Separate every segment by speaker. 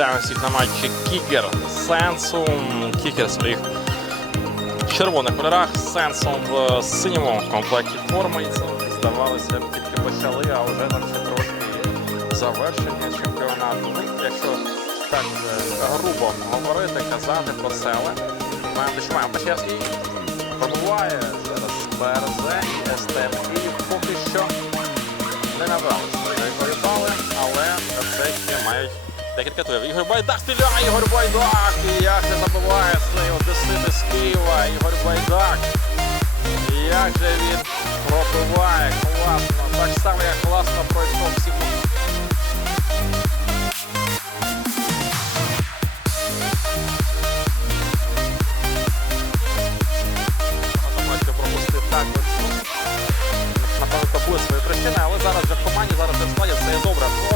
Speaker 1: Вітаю на матчі Кікер Сенсум. Кікер в своїх червоних кольорах з Сенсом в синьому комплекті форми. І це здавалося, тільки почали, а вже там ще трошки завершення чемпіонату. Ну, якщо так грубо говорити, казати про себе. Маємо що маємо Печерський. Пробуває зараз БРЗ і СТМ Київ декілька. Ігор Байдак стріляє, Ігор Байдак! І як же забиває цей одесити з Києва, Ігор Байдак. І як же він пробиває класно, так само як класно пройшов пропустив також. Напевно, були свої причини, але зараз вже в команді, зараз в складі все є добре.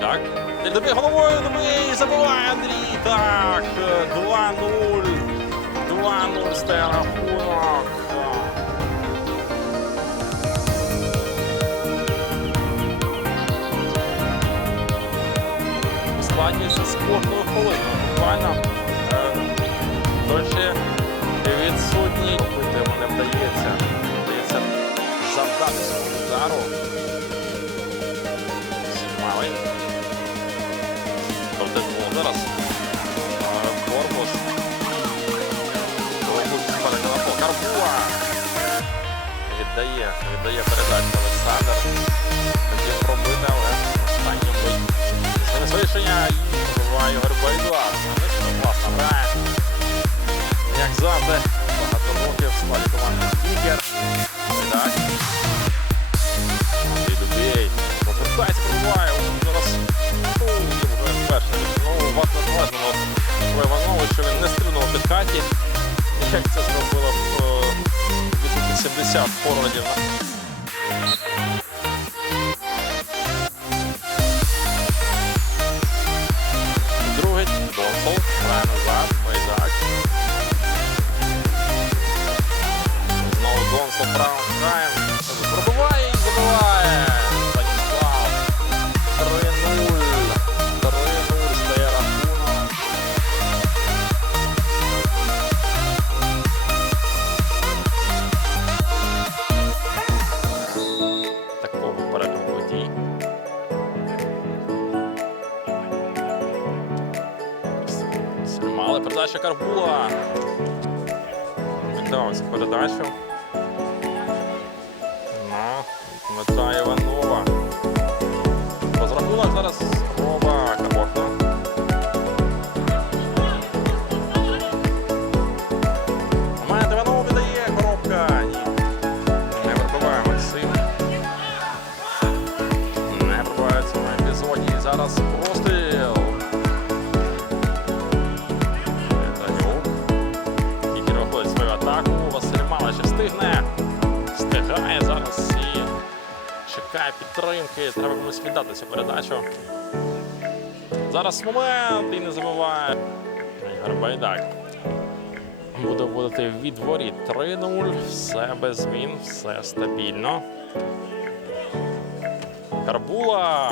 Speaker 1: Байдак. Він добіг головою, добіг, забуває Андрій. Так, е, 2-0. 2-0 стає рахунок. Віддає, віддає передачу Олександр. Тоді пробити, але останній мить. Зараз рішення пробиває Ігор Байдуар. Класно грає. Як завжди, багато років складі команди Кікер. Так. 札幌島 передача Каргула. Віддався передачу. Ну, Дмитра Іванова. Розрахунок зараз чекає підтримки. Треба комусь віддати цю передачу. Зараз момент і не забуває. Ігор Байдак. Буде вводити від воріт 3-0. Все без змін, все стабільно. Карбула.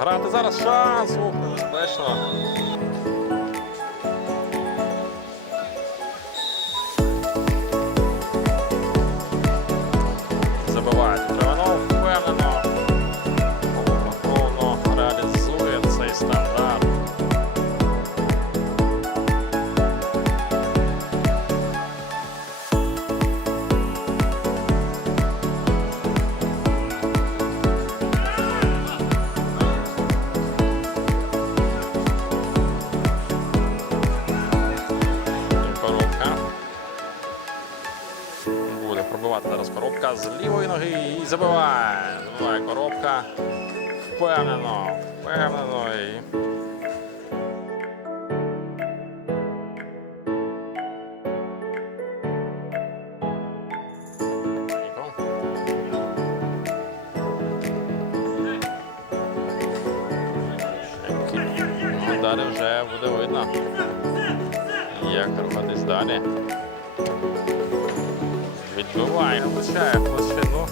Speaker 1: Грати зараз шанс. Ох, з лівої ноги і забиває. Забиває коробка. Впевнено, впевнено. Далі вже буде видно, як рухатись далі. Відбиває, влучає площину.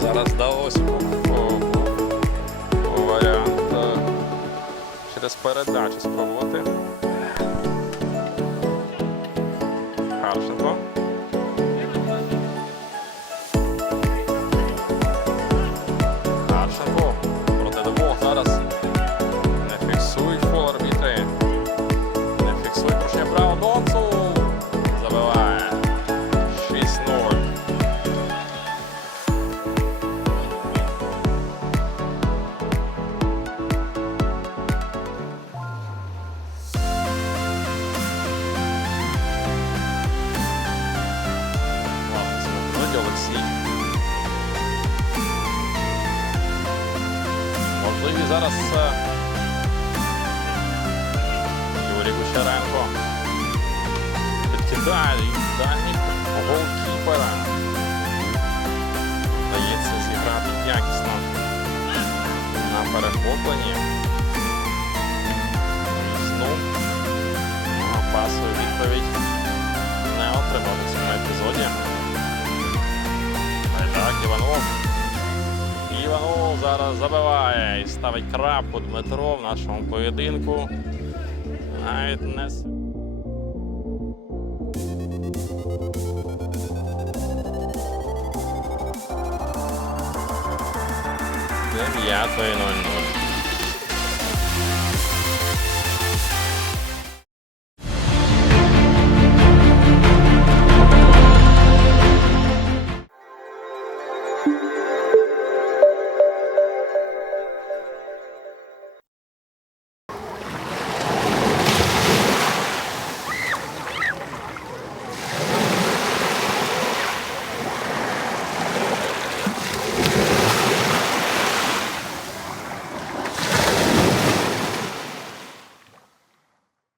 Speaker 1: Зараз вдалося варіант е, через передачу спробувати. Харченко. Можливі зараз е, Юрій Кучеренко підкидає і дальній голкіпера. Вдається зіграти якісно на перехопленні. Знову пасову відповідь не отримав у цьому епізоді. Так, Іванов. Іванов зараз забиває і ставить крапку Дмитро в нашому поєдинку. Навіть не. Дев'ятої 0-0.